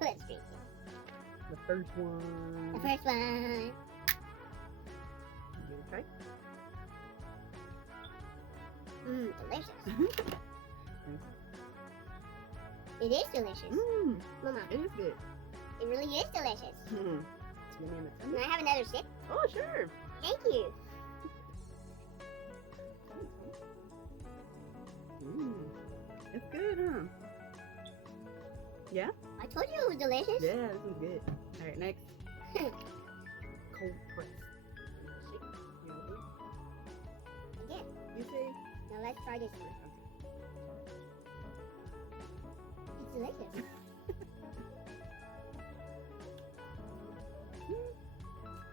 let's drink it. The first one. The first one. Give it a try. Delicious. It is delicious. Mama, It is good. it really is delicious. It's yummy on the Can tongue. I have another sip? Oh, sure. Thank you. It's good, huh? Yeah? I told you it was delicious. Yeah, this one's good. Alright, next. Cold press. Shake. You know, Again. you say? Now let's try this one. It's delicious.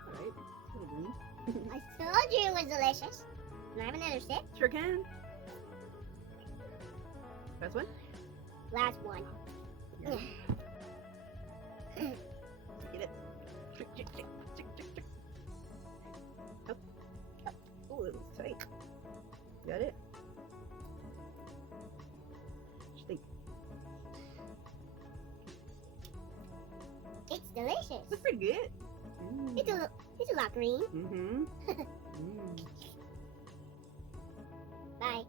Alright. It's a little green. I told you it was delicious. Can I have another sip? Sure can. Last one? Last one. Get it. Shake, shake, shake, shake, shake, shake. Oh, oh, it was tight. Got it? Stink. It's delicious. That's pretty good. It's a lot green. Mm-hmm. Bye.